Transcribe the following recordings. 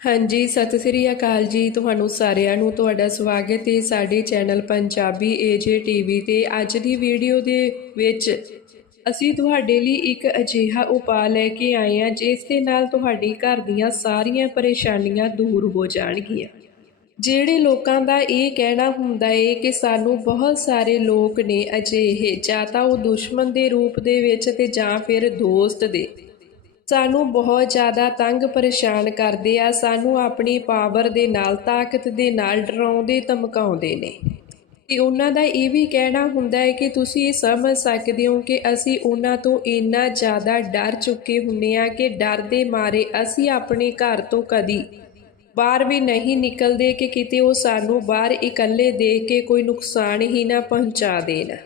ਹਾਂਜੀ, ਸਤਿ ਸ੍ਰੀ ਅਕਾਲ ਜੀ ਤੁਹਾਨੂੰ ਸਾਰਿਆਂ ਨੂੰ। ਤੁਹਾਡਾ ਸਵਾਗਤ ਹੈ ਸਾਡੇ ਚੈਨਲ ਪੰਜਾਬੀ ਏਜੇ ਟੀਵੀ ਤੇ। ਅੱਜ ਦੀ ਵੀਡੀਓ ਦੇ ਵਿੱਚ ਅਸੀਂ ਤੁਹਾਡੇ ਲਈ ਇੱਕ ਅਜਿਹਾ ਉਪਾਅ ਲੈ ਕੇ ਆਏ ਹਾਂ, ਜਿਸ ਦੇ ਨਾਲ ਤੁਹਾਡੀ ਘਰ ਦੀਆਂ ਸਾਰੀਆਂ ਪਰੇਸ਼ਾਨੀਆਂ ਦੂਰ ਹੋ ਜਾਣਗੀਆਂ। ਜਿਹੜੇ ਲੋਕਾਂ ਦਾ ਇਹ ਕਹਿਣਾ ਹੁੰਦਾ ਏ ਕਿ ਸਾਨੂੰ ਬਹੁਤ ਸਾਰੇ ਲੋਕ ਨੇ ਅਜਿਹੇ, ਜਾਂ ਤਾਂ ਉਹ ਦੁਸ਼ਮਣ ਦੇ ਰੂਪ ਦੇ ਵਿੱਚ ਤੇ ਜਾਂ ਫਿਰ ਦੋਸਤ ਦੇ। ਸਾਨੂੰ ਬਹੁਤ ਜ਼ਿਆਦਾ ਤੰਗ ਪਰੇਸ਼ਾਨ ਕਰਦੇ ਆ, ਸਾਨੂੰ ਆਪਣੀ ਪਾਵਰ ਦੇ ਨਾਲ, ਤਾਕਤ ਦੇ ਨਾਲ ਡਰਾਉਂਦੇ, ਧਮਕਾਉਂਦੇ ਨੇ। ਤੇ ਉਹਨਾਂ ਦਾ ਇਹ ਵੀ ਕਹਿਣਾ ਹੁੰਦਾ ਹੈ ਕਿ ਤੁਸੀਂ ਇਹ ਸਮਝ ਸਕਦੇ ਹੋ ਕਿ ਅਸੀਂ ਉਹਨਾਂ ਤੋਂ ਇੰਨਾ ਜ਼ਿਆਦਾ ਡਰ ਚੁੱਕੇ ਹੁੰਨੇ ਆ ਕਿ ਡਰ ਦੇ ਮਾਰੇ ਅਸੀਂ ਆਪਣੇ ਘਰ ਤੋਂ ਕਦੀ ਬਾਹਰ ਵੀ ਨਹੀਂ ਨਿਕਲਦੇ ਕਿ ਕਿਤੇ ਉਹ ਸਾਨੂੰ ਬਾਹਰ ਇਕੱਲੇ ਦੇਖ ਕੇ ਕੋਈ ਨੁਕਸਾਨ ਹੀ ਨਾ ਪਹੁੰਚਾ ਦੇਣ।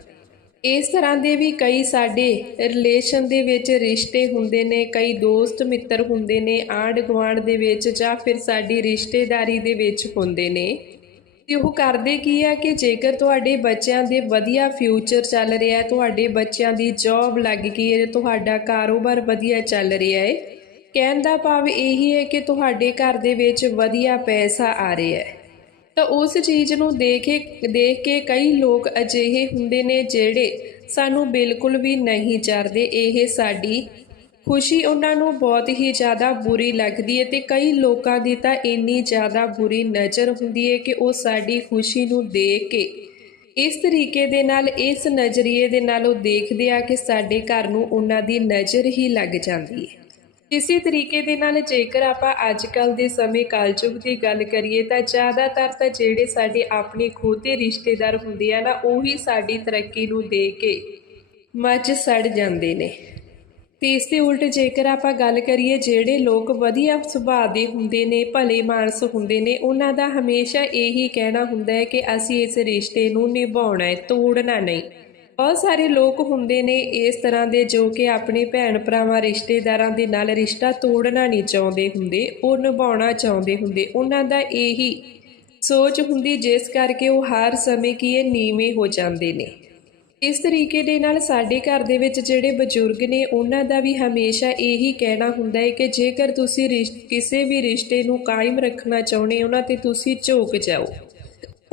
ਇਸ ਤਰ੍ਹਾਂ ਦੇ ਵੀ ਕਈ ਸਾਡੇ ਰਿਲੇਸ਼ਨ ਦੇ ਵਿੱਚ ਰਿਸ਼ਤੇ ਹੁੰਦੇ ਨੇ, ਕਈ ਦੋਸਤ ਮਿੱਤਰ ਹੁੰਦੇ ਨੇ ਆਂਢ ਗੁਆਂਢ ਦੇ ਵਿੱਚ ਜਾਂ ਫਿਰ ਸਾਡੀ ਰਿਸ਼ਤੇਦਾਰੀ ਦੇ ਵਿੱਚ ਹੁੰਦੇ ਨੇ। ਤੇ ਉਹ ਕਰਦੇ ਕੀ ਆ ਕਿ ਜੇਕਰ ਤੁਹਾਡੇ ਬੱਚਿਆਂ ਦੇ ਵਧੀਆ ਫਿਊਚਰ ਚੱਲ ਰਿਹਾ ਹੈ ਤੁਹਾਡੇ ਬੱਚਿਆਂ ਦੀ ਜੌਬ ਲੱਗ ਗਈ ਹੈ, ਤੁਹਾਡਾ ਕਾਰੋਬਾਰ ਵਧੀਆ ਚੱਲ ਰਿਹਾ ਹੈ, ਕਹਿਣ ਦਾ ਭਾਵ ਇਹੀ ਹੈ ਕਿ ਤੁਹਾਡੇ ਘਰ ਦੇ ਵਿੱਚ ਵਧੀਆ ਪੈਸਾ ਆ ਰਿਹਾ ਹੈ। ਤਾਂ ਉਸ ਚੀਜ਼ ਨੂੰ ਦੇਖੇ ਦੇਖ ਕੇ ਕਈ ਲੋਕ ਅਜਿਹੇ ਹੁੰਦੇ ਨੇ ਜਿਹੜੇ ਸਾਨੂੰ ਬਿਲਕੁਲ ਵੀ ਨਹੀਂ ਚਾਰਦੇ ਇਹ ਸਾਡੀ ਖੁਸ਼ੀ ਉਹਨਾਂ ਨੂੰ ਬਹੁਤ ਹੀ ਜ਼ਿਆਦਾ ਬੁਰੀ ਲੱਗਦੀ ਹੈ ਤੇ ਕਈ ਲੋਕਾਂ ਦੀ ਤਾਂ ਇੰਨੀ ਜ਼ਿਆਦਾ ਬੁਰੀ ਨਜ਼ਰ ਹੁੰਦੀ ਹੈ ਕਿ ਉਹ ਸਾਡੀ ਖੁਸ਼ੀ ਨੂੰ ਦੇਖ ਕੇ ਇਸ ਤਰੀਕੇ ਦੇ ਨਾਲ, ਇਸ ਨਜ਼ਰੀਏ ਦੇ ਨਾਲ ਉਹ ਦੇਖਦੇ ਆ ਕਿ ਸਾਡੇ ਘਰ ਨੂੰ ਉਹਨਾਂ ਦੀ ਨਜ਼ਰ ਹੀ ਲੱਗ ਜਾਂਦੀ ਹੈ। ਇਸੇ ਤਰੀਕੇ ਦੇ ਨਾਲ ਜੇਕਰ ਆਪਾਂ ਅੱਜ ਕੱਲ ਦੇ ਸਮੇਂ ਕਾਲਯੁਗ ਦੀ ਗੱਲ ਕਰੀਏ ਤਾਂ ਜ਼ਿਆਦਾਤਰ ਤਾਂ ਜਿਹੜੇ ਸਾਡੇ ਆਪਣੇ ਖੁਦ ਦੇ ਰਿਸ਼ਤੇਦਾਰ ਹੁੰਦੇ ਆ ਨਾ, ਉਹੀ ਸਾਡੀ ਤਰੱਕੀ ਨੂੰ ਦੇਖ ਕੇ ਮੱਝ ਸੜ ਜਾਂਦੇ ਨੇ। ਤੇ ਇਸ ਦੇ ਉਲਟ ਜੇਕਰ ਆਪਾਂ ਗੱਲ ਕਰੀਏ ਜਿਹੜੇ ਲੋਕ ਵਧੀਆ ਸੁਭਾਅ ਦੇ ਹੁੰਦੇ ਨੇ, ਭਲੇ ਮਾਨਸ ਹੁੰਦੇ ਨੇ, ਉਹਨਾਂ ਦਾ ਹਮੇਸ਼ਾ ਇਹੀ ਕਹਿਣਾ ਹੁੰਦਾ ਹੈ ਕਿ ਅਸੀਂ ਇਸ ਰਿਸ਼ਤੇ ਨੂੰ ਨਿਭਾਉਣਾ ਹੈ, ਤੋੜਨਾ ਨਹੀਂ। ਬਹੁਤ ਸਾਰੇ ਲੋਕ ਹੁੰਦੇ ਨੇ ਇਸ ਤਰ੍ਹਾਂ ਦੇ ਜੋ ਕਿ ਆਪਣੇ ਭੈਣ ਭਰਾਵਾਂ, ਰਿਸ਼ਤੇਦਾਰਾਂ ਦੇ ਨਾਲ ਰਿਸ਼ਤਾ ਤੋੜਨਾ ਨਹੀਂ ਚਾਹੁੰਦੇ ਹੁੰਦੇ, ਉਹ ਨਿਭਾਉਣਾ ਚਾਹੁੰਦੇ ਹੁੰਦੇ। ਉਹਨਾਂ ਦਾ ਇਹੀ ਸੋਚ ਹੁੰਦੀ ਜਿਸ ਕਰਕੇ ਉਹ ਹਰ ਸਮੇਂ ਕੀ ਇਹ ਨੀਵੇਂ ਹੋ ਜਾਂਦੇ ਨੇ। ਇਸ ਤਰੀਕੇ ਦੇ ਨਾਲ ਸਾਡੇ ਘਰ ਦੇ ਵਿੱਚ ਜਿਹੜੇ ਬਜ਼ੁਰਗ ਨੇ, ਉਹਨਾਂ ਦਾ ਵੀ ਹਮੇਸ਼ਾ ਇਹੀ ਕਹਿਣਾ ਹੁੰਦਾ ਹੈ ਕਿ ਜੇਕਰ ਤੁਸੀਂ ਰਿਸ਼- ਕਿਸੇ ਵੀ ਰਿਸ਼ਤੇ ਨੂੰ ਕਾਇਮ ਰੱਖਣਾ ਚਾਹੁੰਦੇ ਹੋ ਨਾ, ਤੇ ਤੁਸੀਂ ਝੋਕ ਜਾਓ।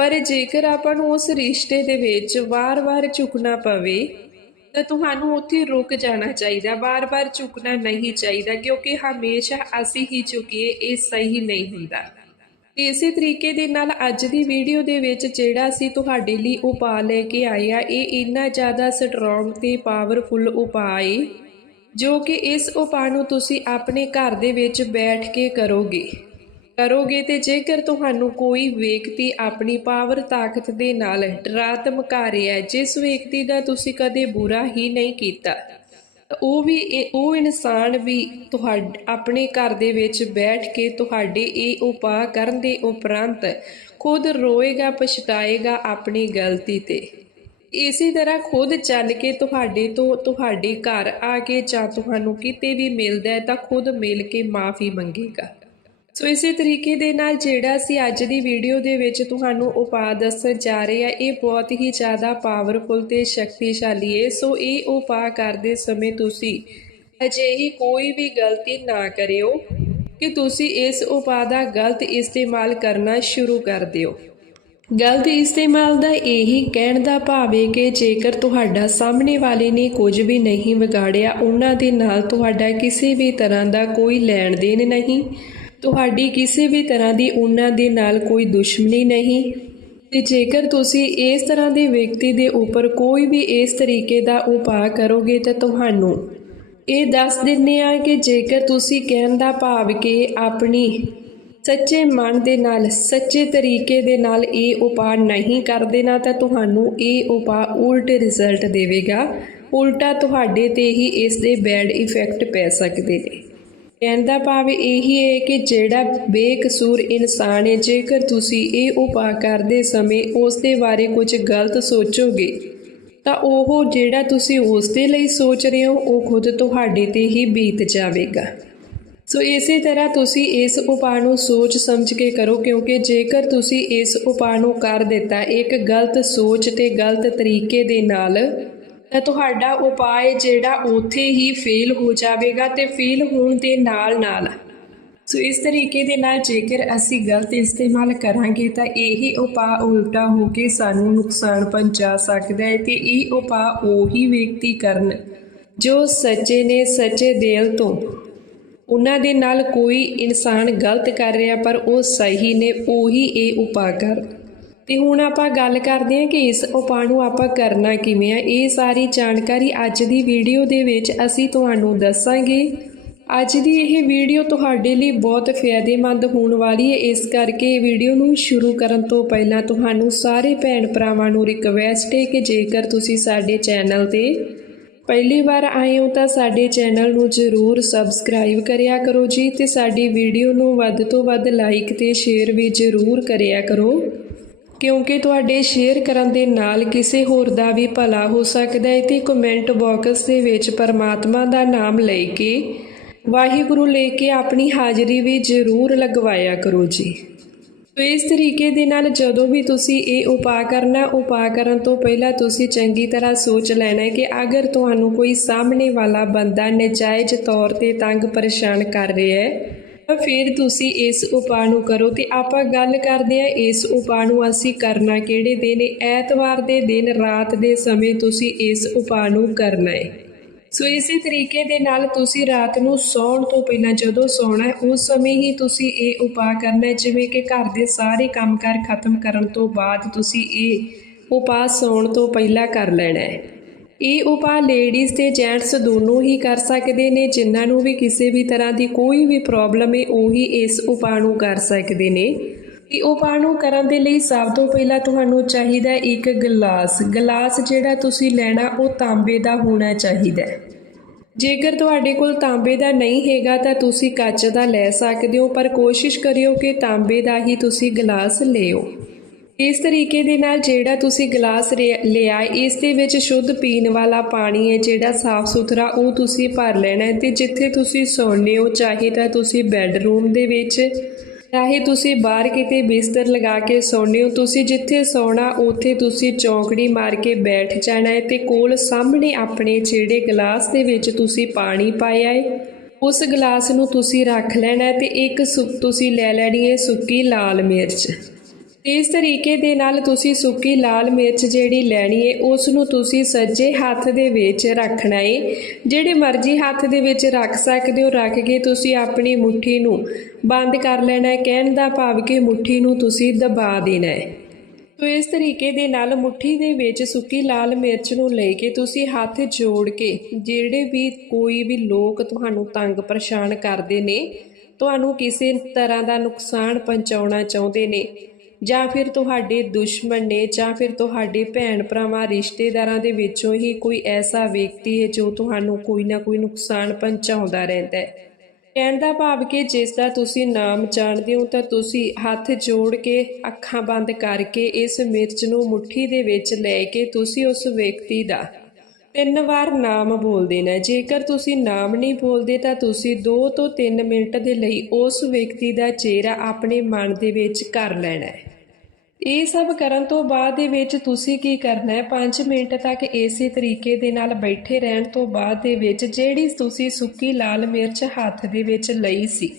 ਪਰ ਜੇਕਰ ਆਪਾਂ ਨੂੰ ਉਸ ਰਿਸ਼ਤੇ ਦੇ ਵਿੱਚ ਵਾਰ-ਵਾਰ ਝੁਕਣਾ ਪਵੇ, ਤਾਂ ਤੁਹਾਨੂੰ ਉੱਥੇ ਰੁਕ ਜਾਣਾ ਚਾਹੀਦਾ, ਵਾਰ-ਵਾਰ ਝੁਕਣਾ ਨਹੀਂ ਚਾਹੀਦਾ, ਕਿਉਂਕਿ ਹਮੇਸ਼ਾ ਅਸੀਂ ਹੀ ਝੁਕੀਏ, ਇਹ ਸਹੀ ਨਹੀਂ ਹੁੰਦਾ। ਤੇ ਇਸੇ ਤਰੀਕੇ ਦੇ ਨਾਲ ਅੱਜ ਦੀ ਵੀਡੀਓ ਦੇ ਵਿੱਚ ਜਿਹੜਾ ਅਸੀਂ ਤੁਹਾਡੇ ਲਈ ਉਪਾਅ ਲੈ ਕੇ ਆਏ ਆ, ਇਹ ਇੰਨਾ ਜ਼ਿਆਦਾ ਸਟਰੋਂਗ ਤੇ ਪਾਵਰਫੁਲ ਉਪਾਅ ਹੈ ਜੋ ਕਿ ਇਸ ਉਪਾਅ ਨੂੰ ਤੁਸੀਂ ਆਪਣੇ ਘਰ ਦੇ ਵਿੱਚ ਬੈਠ ਕੇ ਕਰੋਗੇ। ਕਰੋਗੇ ਤੇ ਜੇਕਰ ਤੁਹਾਨੂੰ ਕੋਈ ਵਿਅਕਤੀ ਆਪਣੀ ਪਾਵਰ ਤਾਕਤ ਦੇ ਨਾਲ ਡਰਾ ਧਮਕਾ ਰਿਹਾ ਹੈ, ਜਿਸ ਵਿਅਕਤੀ ਦਾ ਤੁਸੀਂ ਕਦੇ ਬੁਰਾ ਹੀ ਨਹੀਂ ਕੀਤਾ ਉਹ ਵੀ ਇਹ- ਉਹ ਇਨਸਾਨ ਵੀ ਤੁਹਾਡੇ, ਆਪਣੇ ਘਰ ਦੇ ਵਿੱਚ ਬੈਠ ਕੇ ਤੁਹਾਡੇ ਇਹ ਉਪਾਅ ਕਰਨ ਦੇ ਉਪਰੰਤ ਖੁਦ ਰੋਏਗਾ, ਪਛਤਾਏਗਾ ਆਪਣੀ ਗਲਤੀ ਤੇ। ਇਸੇ ਤਰ੍ਹਾਂ ਖੁਦ ਚੱਲ ਕੇ ਤੁਹਾਡੇ ਤੋਂ, ਤੁਹਾਡੇ ਘਰ ਆ ਕੇ ਜਾਂ ਤੁਹਾਨੂੰ ਕਿਤੇ ਵੀ ਮਿਲਦਾ ਹੈ, ਤਾਂ ਖੁਦ ਮਿਲ ਕੇ ਮਾਫੀ ਮੰਗੇਗਾ। ਸੋ ਇਸੇ ਤਰੀਕੇ ਦੇ ਨਾਲ ਜਿਹੜਾ ਅਸੀਂ ਅੱਜ ਦੀ ਵੀਡੀਓ ਦੇ ਵਿੱਚ ਤੁਹਾਨੂੰ ਉਪਾਅ ਦੱਸਣ ਜਾ ਰਹੇ ਆ ਇਹ ਬਹੁਤ ਹੀ ਜ਼ਿਆਦਾ ਪਾਵਰਫੁਲ ਤੇ ਸ਼ਕਤੀਸ਼ਾਲੀ ਹੈ ਸੋ ਇਹ ਉਪਾਅ ਕਰਦੇ ਸਮੇਂ ਤੁਸੀਂ ਅਜਿਹੀ ਕੋਈ ਵੀ ਗਲਤੀ ਨਾ ਕਰਿਓ ਕਿ ਤੁਸੀਂ ਇਸ ਉਪਾਅ ਦਾ ਗਲਤ ਇਸਤੇਮਾਲ ਕਰਨਾ ਸ਼ੁਰੂ ਕਰ ਦਿਓ। ਗਲਤ ਇਸਤੇਮਾਲ ਦਾ ਇਹੀ ਕਹਿਣ ਦਾ ਭਾਵ ਹੈ ਕਿ ਜੇਕਰ ਤੁਹਾਡਾ ਸਾਹਮਣੇ ਵਾਲੇ ਨੇ ਕੁਝ ਵੀ ਨਹੀਂ ਵਿਗਾੜਿਆ, ਉਹਨਾਂ ਦੇ ਨਾਲ ਤੁਹਾਡਾ ਕਿਸੇ ਵੀ ਤਰ੍ਹਾਂ ਦਾ ਕੋਈ ਲੈਣ ਦੇਣ ਨਹੀਂ। ਤੁਹਾਡੀ ਕਿਸੇ ਵੀ ਤਰ੍ਹਾਂ ਦੀ ਉਹਨਾਂ ਦੇ ਨਾਲ ਕੋਈ ਦੁਸ਼ਮਣੀ ਨਹੀਂ। ਤੇ ਜੇਕਰ ਤੁਸੀਂ ਇਸ ਤਰ੍ਹਾਂ ਦੇ ਵਿਅਕਤੀ ਦੇ ਉੱਪਰ ਕੋਈ ਵੀ ਇਸ ਤਰੀਕੇ ਦਾ ਉਪਾਅ ਕਰੋਗੇ ਤਾਂ ਤੁਹਾਨੂੰ ਇਹ ਦੱਸ ਦਿੰਨੇ ਆ ਕਿ ਜੇਕਰ ਤੁਸੀਂ ਕਹਿਣ ਦਾ ਭਾਵ ਕਿ ਆਪਣੀ ਸੱਚੇ ਮਨ ਦੇ ਨਾਲ, ਸੱਚੇ ਤਰੀਕੇ ਦੇ ਨਾਲ ਇਹ ਉਪਾਅ ਨਹੀਂ ਕਰਦੇ ਨਾ, ਤਾਂ ਤੁਹਾਨੂੰ ਇਹ ਉਪਾਅ ਉਲਟ ਰਿਜ਼ਲਟ ਦੇਵੇਗਾ। ਉਲਟਾ ਤੁਹਾਡੇ ਤੇ ਹੀ ਇਸ ਦੇ ਬੈਡ ਇਫੈਕਟ ਪੈ ਸਕਦੇ ਨੇ। ਕਹਿਣ ਦਾ ਭਾਵ ਇਹੀ ਹੈ ਕਿ ਜਿਹੜਾ ਬੇਕਸੂਰ ਇਨਸਾਨ ਹੈ, ਜੇਕਰ ਤੁਸੀਂ ਇਹ ਉਪਾਅ ਕਰਦੇ ਸਮੇਂ ਉਸ ਦੇ ਬਾਰੇ ਕੁਝ ਗਲਤ ਸੋਚੋਗੇ, ਤਾਂ ਉਹ ਜਿਹੜਾ ਤੁਸੀਂ ਉਸ ਦੇ ਲਈ ਸੋਚ ਰਹੇ ਹੋ, ਉਹ ਖੁਦ ਤੁਹਾਡੇ ਤੇ ਹੀ ਬੀਤ ਜਾਵੇਗਾ। ਸੋ ਇਸੇ ਤਰ੍ਹਾਂ ਤੁਸੀਂ ਇਸ ਉਪਾਅ ਨੂੰ ਸੋਚ ਸਮਝ ਕੇ ਕਰੋ, ਕਿਉਂਕਿ ਜੇਕਰ ਤੁਸੀਂ ਇਸ ਉਪਾਅ ਨੂੰ ਕਰ ਦਿੱਤਾ ਇੱਕ ਗਲਤ ਸੋਚ ਤੇ ਗਲਤ ਤਰੀਕੇ ਦੇ ਨਾਲ ਤੁਹਾਡਾ ਉਪਾਅ ਜਿਹੜਾ ਉੱਥੇ ਹੀ ਫੇਲ ਹੋ ਜਾਵੇਗਾ ਤੇ ਫੇਲ ਹੋਣ ਦੇ ਨਾਲ ਨਾਲ। ਸੋ ਇਸ ਤਰੀਕੇ ਦੇ ਨਾਲ ਜੇਕਰ ਅਸੀਂ ਗਲਤ ਇਸਤੇਮਾਲ ਕਰਾਂਗੇ ਤਾਂ ਇਹੀ ਉਪਾਅ ਉਲਟਾ ਹੋ ਕੇ ਸਾਨੂੰ ਨੁਕਸਾਨ ਪਹੁੰਚਾ ਸਕਦਾ ਹੈ ਤੇ ਇਹ ਉਪਾਅ ਉਹੀ ਵਿਅਕਤੀ ਕਰਨ ਜੋ ਸੱਚੇ ਨੇ ਸੱਚੇ ਦਿਲ ਤੋਂ। ਉਹਨਾਂ ਦੇ ਨਾਲ ਕੋਈ ਇਨਸਾਨ ਗਲਤ ਕਰ ਰਿਹਾ ਪਰ ਉਹ ਸਹੀ ਨੇ, ਉਹੀ ਇਹ ਉਪਾਅ ਕਰ। ਤੇ ਹੁਣ ਆਪਾਂ ਗੱਲ ਕਰਦੇ ਹਾਂ ਕਿ ਇਸ ਉਪਾਅ ਨੂੰ ਆਪਾਂ ਕਰਨਾ ਕਿਵੇਂ ਆ। ਇਹ ਸਾਰੀ ਜਾਣਕਾਰੀ ਅੱਜ ਦੀ ਵੀਡੀਓ ਦੇ ਵਿੱਚ ਅਸੀਂ ਤੁਹਾਨੂੰ ਦੱਸਾਂਗੇ। ਅੱਜ ਦੀ ਇਹ ਵੀਡੀਓ ਤੁਹਾਡੇ ਲਈ ਬਹੁਤ ਫਾਇਦੇਮੰਦ ਹੋਣ ਵਾਲੀ ਹੈ। ਇਸ ਕਰਕੇ ਵੀਡੀਓ ਨੂੰ ਸ਼ੁਰੂ ਕਰਨ ਤੋਂ ਪਹਿਲਾਂ ਤੁਹਾਨੂੰ ਸਾਰੇ ਭੈਣ ਭਰਾਵਾਂ ਨੂੰ ਰਿਕਵੈਸਟ ਹੈ ਕਿ ਜੇਕਰ ਤੁਸੀਂ ਸਾਡੇ ਚੈਨਲ ਤੇ ਪਹਿਲੀ ਵਾਰ ਆਏ ਹੋ ਤਾਂ ਸਾਡੇ ਚੈਨਲ ਨੂੰ ਜ਼ਰੂਰ ਸਬਸਕ੍ਰਾਈਬ ਕਰਿਆ ਕਰੋ ਜੀ ਤੇ ਸਾਡੀ ਵੀਡੀਓ ਨੂੰ ਵੱਧ ਤੋਂ ਵੱਧ ਲਾਈਕ ਤੇ ਸ਼ੇਅਰ ਵੀ ਜ਼ਰੂਰ ਕਰਿਆ ਕਰੋ। ਕਿਉਂਕਿ ਤੁਹਾਡੇ ਸ਼ੇਅਰ ਕਰਨ ਦੇ ਨਾਲ ਕਿਸੇ ਹੋਰ ਦਾ ਵੀ ਭਲਾ ਹੋ ਸਕਦਾ ਹੈ ਤੇ ਕਮੈਂਟ ਬਾਕਸ ਦੇ ਵਿੱਚ ਪਰਮਾਤਮਾ ਦਾ ਨਾਮ ਲੈ ਕੇ ਵਾਹਿਗੁਰੂ ਲੈ ਕੇ ਆਪਣੀ ਹਾਜ਼ਰੀ ਵੀ ਜ਼ਰੂਰ ਲਗਵਾਇਆ ਕਰੋ ਜੀ। ਤੋ ਇਸ ਤਰੀਕੇ ਦੇ ਨਾਲ ਜਦੋਂ ਵੀ ਤੁਸੀਂ ਇਹ ਉਪਾਅ ਕਰਨਾ, ਉਪਾਅ ਕਰਨ ਤੋਂ ਪਹਿਲਾਂ ਤੁਸੀਂ ਚੰਗੀ ਤਰ੍ਹਾਂ ਸੋਚ ਲੈਣਾ ਹੈ ਕਿ ਅਗਰ ਤੁਹਾਨੂੰ ਕੋਈ ਸਾਹਮਣੇ ਵਾਲਾ ਬੰਦਾ ਨਜਾਇਜ਼ ਤੌਰ ਤੇ ਤੰਗ ਪਰੇਸ਼ਾਨ ਕਰ ਰਿਹਾ ਹੈ ਫਿਰ ਤੁਸੀਂ ਇਸ ਉਪਾਅ ਨੂੰ ਕਰੋ ਤੇ ਆਪਾਂ ਗੱਲ ਕਰਦੇ ਹਾਂ ਇਸ ਉਪਾਅ ਨੂੰ ਅਸੀਂ ਕਰਨਾ ਕਿਹੜੇ ਦਿਨ? ਐਤਵਾਰ ਦੇ ਦਿਨ, ਰਾਤ ਦੇ ਸਮੇਂ ਤੁਸੀਂ ਇਸ ਉਪਾਅ ਨੂੰ ਕਰਨਾ ਹੈ। ਸੋ ਇਸੇ ਤਰੀਕੇ ਦੇ ਨਾਲ ਤੁਸੀਂ ਰਾਤ ਨੂੰ ਸੌਣ ਤੋਂ ਪਹਿਲਾਂ ਜਦੋਂ ਸੌਣਾ ਹੈ, ਉਸ ਸਮੇਂ ਹੀ ਤੁਸੀਂ ਇਹ ਉਪਾਅ ਕਰਨਾ ਹੈ, ਜਿਵੇਂ ਕਿ ਘਰ ਦੇ ਸਾਰੇ ਕੰਮਕਾਰ ਖਤਮ ਕਰਨ ਤੋਂ ਬਾਅਦ ਤੁਸੀਂ ਇਹ ਉਪਾਅ ਸੌਣ ਤੋਂ ਪਹਿਲਾਂ ਕਰ ਲੈਣਾ ਹੈ। ਇਹ ਉਪਾਅ ਲੇਡੀਜ਼ ਤੇ ਜੈਂਟਸ ਦੋਨੋਂ ਹੀ ਕਰ ਸਕਦੇ ਨੇ, ਜਿਨ੍ਹਾਂ ਨੂੰ ਵੀ ਕਿਸੇ ਵੀ ਤਰ੍ਹਾਂ ਦੀ ਕੋਈ ਵੀ ਪ੍ਰੋਬਲਮ ਹੈ ਉਹੀ ਇਸ ਉਪਾਅ ਨੂੰ ਕਰ ਸਕਦੇ ਨੇ। ਇਹ ਉਪਾਅ ਨੂੰ ਕਰਨ ਦੇ ਲਈ ਸਭ ਤੋਂ ਪਹਿਲਾਂ ਤੁਹਾਨੂੰ ਚਾਹੀਦਾ ਇੱਕ ਗਲਾਸ ਗਲਾਸ ਜਿਹੜਾ ਤੁਸੀਂ ਲੈਣਾ, ਉਹ ਤਾਂਬੇ ਦਾ ਹੋਣਾ ਚਾਹੀਦਾ ਹੈ। ਜੇਕਰ ਤੁਹਾਡੇ ਕੋਲ ਤਾਂਬੇ ਦਾ ਨਹੀਂ ਹੈਗਾ, ਤਾਂ ਤੁਸੀਂ ਕੱਚ ਦਾ ਲੈ ਸਕਦੇ ਹੋ, ਪਰ ਕੋਸ਼ਿਸ਼ ਕਰਿਓ ਕਿ ਤਾਂਬੇ ਦਾ ਹੀ ਤੁਸੀਂ ਗਲਾਸ ਲਿਓ। ਇਸ ਤਰੀਕੇ ਦੇ ਨਾਲ ਜਿਹੜਾ ਤੁਸੀਂ ਗਲਾਸ ਰਿ- ਲਿਆ, ਇਸ ਦੇ ਵਿੱਚ ਸ਼ੁੱਧ ਪੀਣ ਵਾਲਾ ਪਾਣੀ ਹੈ, ਜਿਹੜਾ ਸਾਫ਼ ਸੁਥਰਾ, ਉਹ ਤੁਸੀਂ ਭਰ ਲੈਣਾ ਹੈ ਤੇ ਜਿੱਥੇ ਤੁਸੀਂ ਸੌਂਦੇ ਹੋ, ਚਾਹੇ ਤਾਂ ਤੁਸੀਂ ਬੈੱਡਰੂਮ ਦੇ ਵਿੱਚ, ਚਾਹੇ ਤੁਸੀਂ ਬਾਹਰ ਕਿਤੇ ਬਿਸਤਰ ਲਗਾ ਕੇ ਸੌਂਦੇ ਹੋ, ਤੁਸੀਂ ਜਿੱਥੇ ਸੌਣਾ, ਉੱਥੇ ਤੁਸੀਂ ਚੌਂਕੜੀ ਮਾਰ ਕੇ ਬੈਠ ਜਾਣਾ ਹੈ ਤੇ ਕੋਲ ਸਾਹਮਣੇ ਆਪਣੇ ਜਿਹੜੇ ਗਲਾਸ ਦੇ ਵਿੱਚ ਤੁਸੀਂ ਪਾਣੀ ਪਾਇਆ ਹੈ, ਉਸ ਗਲਾਸ ਨੂੰ ਤੁਸੀਂ ਰੱਖ ਲੈਣਾ ਹੈ ਤੇ ਇੱਕ ਸੁ- ਤੁਸੀਂ ਲੈ ਲੈਣੀ ਹੈ ਸੁੱਕੀ ਲਾਲ ਮਿਰਚ। ਇਸ ਤਰੀਕੇ ਦੇ ਨਾਲ ਤੁਸੀਂ ਸੁੱਕੀ ਲਾਲ ਮਿਰਚ ਜਿਹੜੀ ਲੈਣੀ ਹੈ ਉਸ ਨੂੰ ਤੁਸੀਂ ਸੱਜੇ ਹੱਥ ਦੇ ਵਿੱਚ ਰੱਖਣਾ ਹੈ ਜਿਹੜੇ ਮਰਜ਼ੀ ਹੱਥ ਦੇ ਵਿੱਚ ਰੱਖ ਸਕਦੇ ਹੋ, ਰੱਖ ਕੇ ਤੁਸੀਂ ਆਪਣੀ ਮੁਠੀ ਨੂੰ ਬੰਦ ਕਰ ਲੈਣਾ ਹੈ ਕਹਿਣ ਦਾ ਭਾਵ ਕਿ ਮੁਠੀ ਨੂੰ ਤੁਸੀਂ ਦਬਾ ਦੇਣਾ ਹੈ ਤੋ ਇਸ ਤਰੀਕੇ ਦੇ ਨਾਲ ਮੁਠੀ ਦੇ ਵਿੱਚ ਸੁੱਕੀ ਲਾਲ ਮਿਰਚ ਨੂੰ ਲੈ ਕੇ ਤੁਸੀਂ ਹੱਥ ਜੋੜ ਕੇ, ਜਿਹੜੇ ਵੀ ਕੋਈ ਵੀ ਲੋਕ ਤੁਹਾਨੂੰ ਤੰਗ ਪਰੇਸ਼ਾਨ ਕਰਦੇ ਨੇ, ਤੁਹਾਨੂੰ ਕਿਸੇ ਤਰ੍ਹਾਂ ਦਾ ਨੁਕਸਾਨ ਪਹੁੰਚਾਉਣਾ ਚਾਹੁੰਦੇ ਨੇ ਜਾਂ ਫਿਰ ਤੁਹਾਡੇ ਦੁਸ਼ਮਣ ਨੇ ਜਾਂ ਫਿਰ ਤੁਹਾਡੇ ਭੈਣ ਭਰਾਵਾਂ ਰਿਸ਼ਤੇਦਾਰਾਂ ਦੇ ਵਿੱਚੋਂ ਹੀ ਕੋਈ ਐਸਾ ਵਿਅਕਤੀ ਹੈ ਜੋ ਤੁਹਾਨੂੰ ਕੋਈ ਨਾ ਕੋਈ ਨੁਕਸਾਨ ਪਹੁੰਚਾਉਂਦਾ ਰਹਿੰਦਾ ਹੈ। ਕਹਿਣ ਦਾ ਭਾਵ ਕਿ ਜਿਸ ਦਾ ਤੁਸੀਂ ਨਾਮ ਜਾਣਦੇ ਹੋ ਤਾਂ ਤੁਸੀਂ ਹੱਥ ਜੋੜ ਕੇ, ਅੱਖਾਂ ਬੰਦ ਕਰਕੇ ਇਸ ਮਿਰਚ ਨੂੰ ਮੁਠੀ ਦੇ ਵਿੱਚ ਲੈ ਕੇ ਤੁਸੀਂ ਉਸ ਵਿਅਕਤੀ ਦਾ ਤਿੰਨ ਵਾਰ ਨਾਮ ਬੋਲ ਦੇਣਾ ਜੇਕਰ ਤੁਸੀਂ ਨਾਮ ਨਹੀਂ ਬੋਲਦੇ ਤਾਂ ਤੁਸੀਂ 2 ਤੋਂ 3 ਮਿੰਟ ਦੇ ਲਈ ਉਸ ਵਿਅਕਤੀ ਦਾ ਚਿਹਰਾ ਆਪਣੇ ਮਨ ਦੇ ਵਿੱਚ ਕਰ ਲੈਣਾ ਹੈ। ਇਹ ਸਭ ਕਰਨ ਤੋਂ ਬਾਅਦ ਦੇ ਵਿੱਚ ਤੁਸੀਂ ਕੀ ਕਰਨਾ ਹੈ? 5 ਮਿੰਟ ਤੱਕ ਇਸੇ ਤਰੀਕੇ ਦੇ ਨਾਲ ਬੈਠੇ ਰਹਿਣ ਤੋਂ ਬਾਅਦ ਦੇ ਵਿੱਚ ਜਿਹੜੀ ਤੁਸੀਂ ਸੁੱਕੀ ਲਾਲ ਮਿਰਚ ਹੱਥ ਦੇ ਵਿੱਚ ਲਈ ਸੀ,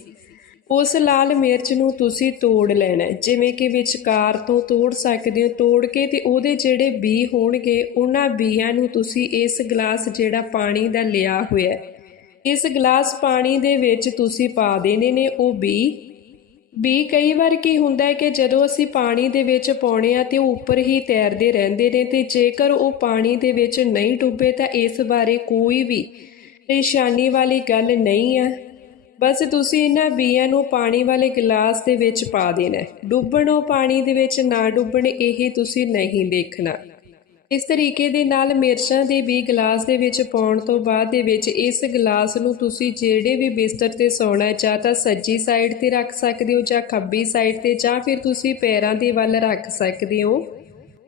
ਉਸ ਲਾਲ ਮਿਰਚ ਨੂੰ ਤੁਸੀਂ ਤੋੜ ਲੈਣਾ ਜਿਵੇਂ ਕਿ ਵਿਚਕਾਰ ਤੋਂ ਤੋੜ ਸਕਦੇ ਹੋ, ਤੋੜ ਕੇ ਤੇ ਉਹਦੇ ਜਿਹੜੇ ਬੀ ਹੋਣਗੇ, ਉਹਨਾਂ ਬੀਆਂ ਨੂੰ ਤੁਸੀਂ ਇਸ ਗਲਾਸ ਜਿਹੜਾ ਪਾਣੀ ਦਾ ਲਿਆ ਹੋਇਆ ਇਸ ਗਲਾਸ ਪਾਣੀ ਦੇ ਵਿੱਚ ਤੁਸੀਂ ਪਾ ਦੇਣੇ ਨੇ ਉਹ ਬੀ ਵੀ ਕਈ ਵਾਰ ਕੀ ਹੁੰਦਾ ਹੈ ਕਿ ਜਦੋਂ ਅਸੀਂ ਪਾਣੀ ਦੇ ਵਿੱਚ ਪਾਉਣੇ ਆ ਤੇ ਉਹ ਉੱਪਰ ਹੀ ਤੈਰਦੇ ਰਹਿੰਦੇ ਨੇ ਤੇ ਜੇਕਰ ਉਹ ਪਾਣੀ ਦੇ ਵਿੱਚ ਨਹੀਂ ਡੁੱਬੇ ਤਾਂ ਇਸ ਬਾਰੇ ਕੋਈ ਵੀ ਪਰੇਸ਼ਾਨੀ ਵਾਲੀ ਗੱਲ ਨਹੀਂ ਆ ਬਸ ਤੁਸੀਂ ਇਹਨਾਂ ਬੀਆਂ ਨੂੰ ਪਾਣੀ ਵਾਲੇ ਗਲਾਸ ਦੇ ਵਿੱਚ ਪਾ ਦੇਣਾ ਹੈ। ਡੁੱਬਣ ਉਹ ਪਾਣੀ ਦੇ ਵਿੱਚ ਨਾ ਡੁੱਬਣ, ਇਹ ਤੁਸੀਂ ਨਹੀਂ ਦੇਖਣਾ ਇਸ ਤਰੀਕੇ ਦੇ ਨਾਲ ਮਿਰਚਾਂ ਦੇ ਵੀ ਗਲਾਸ ਦੇ ਵਿੱਚ ਪਾਉਣ ਤੋਂ ਬਾਅਦ ਦੇ ਵਿੱਚ ਇਸ ਗਲਾਸ ਨੂੰ ਤੁਸੀਂ ਜਿਹੜੇ ਵੀ ਬਿਸਤਰ ਤੇ ਸੌਣਾ ਹੈ, ਜਾਂ ਤਾਂ ਸੱਜੀ ਸਾਈਡ ਤੇ ਰੱਖ ਸਕਦੇ ਹੋ, ਜਾਂ ਖੱਬੀ ਸਾਈਡ ਤੇ, ਜਾਂ ਫਿਰ ਤੁਸੀਂ ਪੈਰਾਂ ਦੇ ਵੱਲ ਰੱਖ ਸਕਦੇ ਹੋ।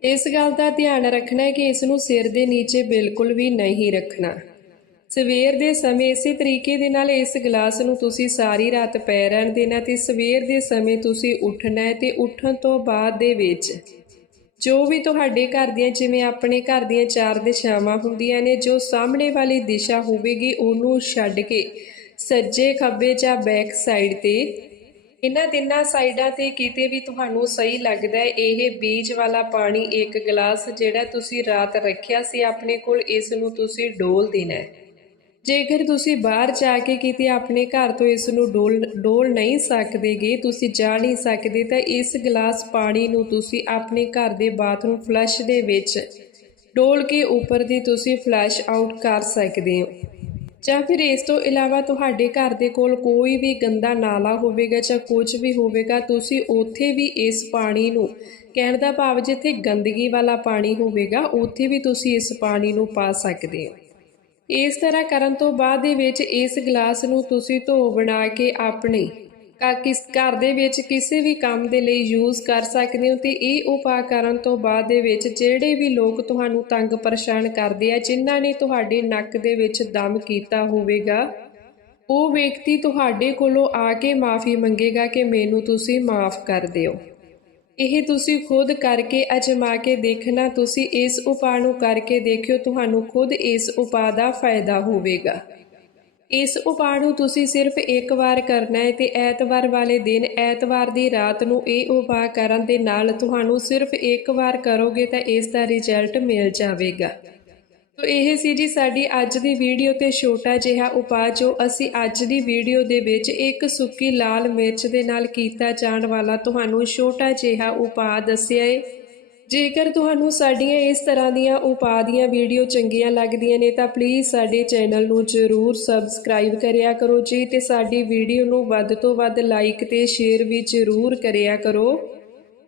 ਇਸ ਗੱਲ ਦਾ ਧਿਆਨ ਰੱਖਣਾ ਹੈ ਕਿ ਇਸ ਨੂੰ ਸਿਰ ਦੇ ਨੀਚੇ ਬਿਲਕੁਲ ਵੀ ਨਹੀਂ ਰੱਖਣਾ। ਸਵੇਰ ਦੇ ਸਮੇਂ ਇਸੇ ਤਰੀਕੇ ਦੇ ਨਾਲ ਇਸ ਗਲਾਸ ਨੂੰ ਤੁਸੀਂ ਸਾਰੀ ਰਾਤ ਪੈ ਰਹਿਣ ਦੇਣਾ ਤੇ ਸਵੇਰ ਦੇ ਸਮੇਂ ਤੁਸੀਂ ਉੱਠਣਾ ਹੈ ਤੇ ਉੱਠਣ ਤੋਂ ਬਾਅਦ ਦੇ ਵਿੱਚ ਜੋ ਵੀ ਤੁਹਾਡੇ ਘਰ ਦੀਆਂ, ਜਿਵੇਂ ਆਪਣੇ ਘਰ ਦੀਆਂ ਚਾਰ ਦਿਸ਼ਾਵਾਂ ਹੁੰਦੀਆਂ ਨੇ, ਜੋ ਸਾਹਮਣੇ ਵਾਲੀ ਦਿਸ਼ਾ ਹੋਵੇਗੀ, ਉਹਨੂੰ ਛੱਡ ਕੇ ਸੱਜੇ ਖੱਬੇ ਜਾਂ ਬੈਕ ਸਾਈਡ ਤੇ, ਇਹਨਾਂ ਤਿੰਨਾਂ ਸਾਈਡਾਂ ਤੇ ਕਿਤੇ ਵੀ ਤੁਹਾਨੂੰ ਸਹੀ ਲੱਗਦਾ ਹੈ, ਇਹ ਬੀਜ ਵਾਲਾ ਪਾਣੀ ਇੱਕ ਗਲਾਸ ਜਿਹੜਾ ਤੁਸੀਂ ਰਾਤ ਰੱਖਿਆ ਸੀ, ਆਪਣੇ ਕੋਲ ਇਸ ਨੂੰ ਤੁਸੀਂ ਡੋਲ ਦੇਣਾ ਹੈ। ਜੇਕਰ ਤੁਸੀਂ ਬਾਹਰ ਜਾ ਕੇ ਕਿਤੇ ਆਪਣੇ ਘਰ ਤੋਂ ਇਸ ਨੂੰ ਡੋਲ ਡੋਲ ਨਹੀਂ ਸਕਦੇਗੇ, ਤੁਸੀਂ ਜਾ ਨਹੀਂ ਸਕਦੇ, ਤਾਂ ਇਸ ਗਲਾਸ ਪਾਣੀ ਨੂੰ ਤੁਸੀਂ ਆਪਣੇ ਘਰ ਦੇ ਬਾਥਰੂਮ ਫਲੱਸ਼ ਦੇ ਵਿੱਚ ਡੋਲ ਕੇ ਉੱਪਰ ਦੀ ਤੁਸੀਂ ਫਲੈਸ਼ ਆਊਟ ਕਰ ਸਕਦੇ ਹੋ। ਜਾਂ ਫਿਰ ਇਸ ਤੋਂ ਇਲਾਵਾ ਤੁਹਾਡੇ ਘਰ ਦੇ ਕੋਲ ਕੋਈ ਵੀ ਗੰਦਾ ਨਾਲਾ ਹੋਵੇਗਾ ਜਾਂ ਕੁਝ ਵੀ ਹੋਵੇਗਾ, ਤੁਸੀਂ ਉੱਥੇ ਵੀ ਇਸ ਪਾਣੀ ਨੂੰ ਕਹਿਣ ਦਾ ਭਾਵ ਜਿੱਥੇ ਗੰਦਗੀ ਵਾਲਾ ਪਾਣੀ ਹੋਵੇਗਾ, ਉੱਥੇ ਵੀ ਤੁਸੀਂ ਇਸ ਪਾਣੀ ਨੂੰ ਪਾ ਸਕਦੇ ਹੋ। ਇਸ ਤਰ੍ਹਾਂ ਕਰਨ ਤੋਂ ਬਾਅਦ ਦੇ ਵਿੱਚ ਇਸ ਗਲਾਸ ਨੂੰ ਤੁਸੀਂ ਧੋ ਬਣਾ ਕੇ ਆਪਣੇ ਕਿਸ, ਘਰ ਦੇ ਵਿੱਚ ਕਿਸੇ ਵੀ ਕੰਮ ਦੇ ਲਈ ਯੂਜ਼ ਕਰ ਸਕਦੇ ਹੋ ਤੇ ਇਹ ਉਪਾਅ ਕਰਨ ਤੋਂ ਬਾਅਦ ਦੇ ਵਿੱਚ ਜਿਹੜੇ ਵੀ ਲੋਕ ਤੁਹਾਨੂੰ ਤੰਗ ਪਰੇਸ਼ਾਨ ਕਰਦੇ ਆ, ਜਿਨ੍ਹਾਂ ਨੇ ਤੁਹਾਡੇ ਨੱਕ ਦੇ ਵਿੱਚ ਦਮ ਕੀਤਾ ਹੋਵੇਗਾ, ਉਹ ਵਿਅਕਤੀ ਤੁਹਾਡੇ ਕੋਲੋਂ ਆ ਕੇ ਮਾਫੀ ਮੰਗੇਗਾ ਕਿ ਮੈਨੂੰ ਤੁਸੀਂ ਮਾਫ ਕਰ ਦਿਓ। ਇਹ ਤੁਸੀਂ ਖੁਦ ਕਰਕੇ ਅਜਮਾ ਕੇ ਦੇਖਣਾ, ਤੁਸੀਂ ਇਸ ਉਪਾਅ ਨੂੰ ਕਰਕੇ ਦੇਖਿਓ, ਤੁਹਾਨੂੰ ਖੁਦ ਇਸ ਉਪਾਅ ਦਾ ਫਾਇਦਾ ਹੋਵੇਗਾ। ਇਸ ਉਪਾਅ ਨੂੰ ਤੁਸੀਂ ਸਿਰਫ ਇੱਕ ਵਾਰ ਕਰਨਾ ਹੈ ਤੇ ਐਤਵਾਰ ਵਾਲੇ ਦਿਨ, ਐਤਵਾਰ ਦੀ ਰਾਤ ਨੂੰ ਇਹ ਉਪਾਅ ਕਰਨ ਦੇ ਨਾਲ ਤੁਹਾਨੂੰ ਸਿਰਫ ਇੱਕ ਵਾਰ ਕਰੋਗੇ ਤਾਂ ਇਸ ਦਾ ਰਿਜ਼ਲਟ ਮਿਲ ਜਾਵੇਗਾ। ਤੋ ਇਹ ਸੀ ਜੀ ਸਾਡੀ ਅੱਜ ਦੀ ਵੀਡੀਓ ਤੇ ਛੋਟਾ ਜਿਹਾ ਉਪਾਅ ਜੋ ਅਸੀਂ ਅੱਜ ਦੀ ਵੀਡੀਓ ਦੇ ਵਿੱਚ ਇੱਕ ਸੁੱਕੀ ਲਾਲ ਮਿਰਚ ਦੇ ਨਾਲ ਕੀਤਾ ਜਾਣ ਵਾਲਾ ਤੁਹਾਨੂੰ ਛੋਟਾ ਜਿਹਾ ਉਪਾਅ ਦੱਸਿਆ ਹੈ ਜੇਕਰ ਤੁਹਾਨੂੰ ਸਾਡੀਆਂ ਇਸ ਤਰ੍ਹਾਂ ਦੀਆਂ ਉਪਾਅ ਦੀਆਂ ਵੀਡੀਓ ਚੰਗੀਆਂ ਲੱਗਦੀਆਂ ਨੇ ਤਾਂ ਪਲੀਜ਼ ਸਾਡੇ ਚੈਨਲ ਨੂੰ ਜ਼ਰੂਰ ਸਬਸਕ੍ਰਾਈਬ ਕਰਿਆ ਕਰੋ ਜੀ ਤੇ ਸਾਡੀ ਵੀਡੀਓ ਨੂੰ ਵੱਧ ਤੋਂ ਵੱਧ ਲਾਈਕ ਤੇ ਸ਼ੇਅਰ ਵੀ ਜ਼ਰੂਰ ਕਰਿਆ ਕਰੋ।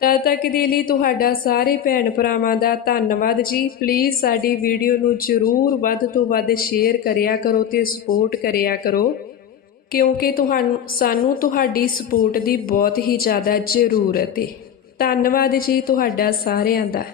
ਤਦ ਤੱਕ ਦੇ ਲਈ ਤੁਹਾਡਾ ਸਾਰੇ ਭੈਣ ਭਰਾਵਾਂ ਦਾ ਧੰਨਵਾਦ ਜੀ। ਪਲੀਜ਼ ਸਾਡੀ ਵੀਡੀਓ ਨੂੰ ਜ਼ਰੂਰ ਵੱਧ ਤੋਂ ਵੱਧ ਸ਼ੇਅਰ ਕਰਿਆ ਕਰੋ ਤੇ ਸਪੋਰਟ ਕਰਿਆ ਕਰੋ। ਕਿਉਂਕਿ ਤੁਹਾਨੂੰ, ਸਾਨੂੰ ਤੁਹਾਡੀ ਸਪੋਰਟ ਦੀ ਬਹੁਤ ਹੀ ਜ਼ਿਆਦਾ ਜ਼ਰੂਰਤ ਹੈ ਧੰਨਵਾਦ ਜੀ ਤੁਹਾਡਾ ਸਾਰਿਆਂ ਦਾ।